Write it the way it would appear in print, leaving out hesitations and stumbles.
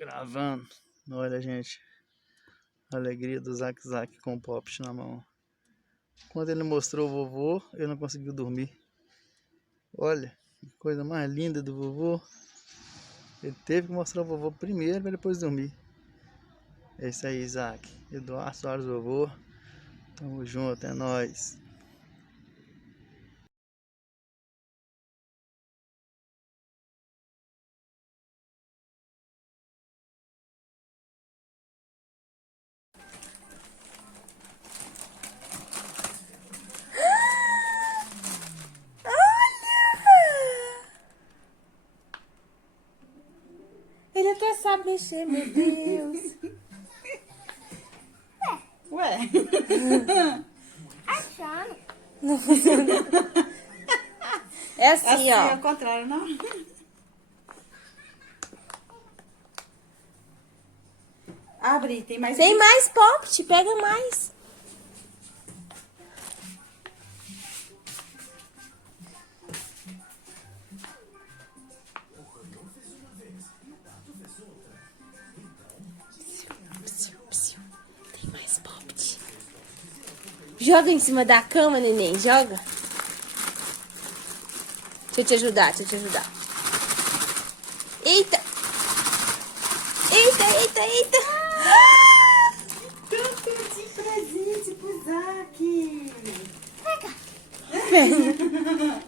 Gravando. Olha, gente. A alegria do Zack com o Pop na mão. Quando ele mostrou o vovô, eu não consegui dormir. Olha, que coisa mais linda do vovô. Ele teve que mostrar o vovô primeiro para depois dormir. É isso aí, Zack. Eduardo Soares, vovô. Tamo junto, é nóis. Ele até sabe mexer, meu Deus. Ué? Achando. Não funciona. É assim, ó. Ao contrário, não? Abre, tem mais. Tem mais pop, pega mais. Tem mais pop. Joga em cima da cama, neném, joga. Deixa eu te ajudar, Eita. Eita. Tanto de presente pro Zack. Pega.